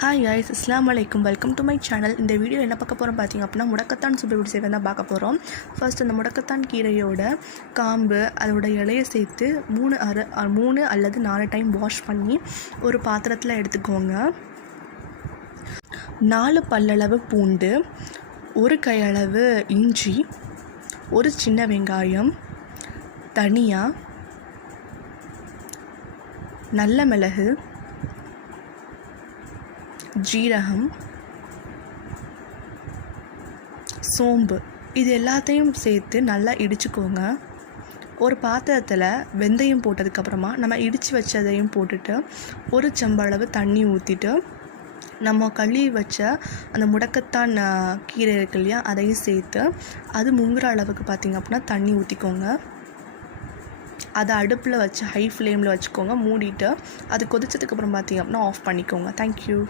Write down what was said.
Hi guys, அஸ்ஸலாமு அலைக்கும். Welcome to my channel. இந்த வீடியோ என்ன பார்க்க போகிறோம் பார்த்தீங்க அப்படின்னா முடக்கத்தான் சூப் எப்படி செய்வது தான் பார்க்க போகிறோம். ஃபர்ஸ்ட் அந்த முடக்கத்தான் கீரையோட காம்பு அதோட இலையை சேர்த்து 3 அல்லது 4 டைம் வாஷ் பண்ணி ஒரு பாத்திரத்தில் எடுத்துக்கோங்க. 4 பல்லளவு பூண்டு, 1 கையளவு இஞ்சி, 1 சின்ன வெங்காயம், தனியா, நல்ல மிளகு, ஜீரகம், சோம்பு இது எல்லாத்தையும் சேர்த்து நல்லா இடிச்சுக்கோங்க. ஒரு பாத்திரத்தில் வெந்தயம் போட்டதுக்கப்புறமா நம்ம இடித்து வச்சதையும் போட்டுட்டு 1 செம்பளவு தண்ணி ஊற்றிட்டு நம்ம கழுவி வச்ச அந்த முடக்கத்தான் கீரை இருக்கு இல்லையா, அதையும் சேர்த்து அது முங்குற அளவுக்கு பார்த்திங்க அப்படின்னா தண்ணி ஊற்றிக்கோங்க. அதை அடுப்பில் வச்சு ஹை ஃப்ளேமில் வச்சுக்கோங்க. மூடிட்டு அது கொதிச்சதுக்கப்புறம் பார்த்திங்க அப்படின்னா ஆஃப் பண்ணிக்கோங்க. தேங்க்யூ.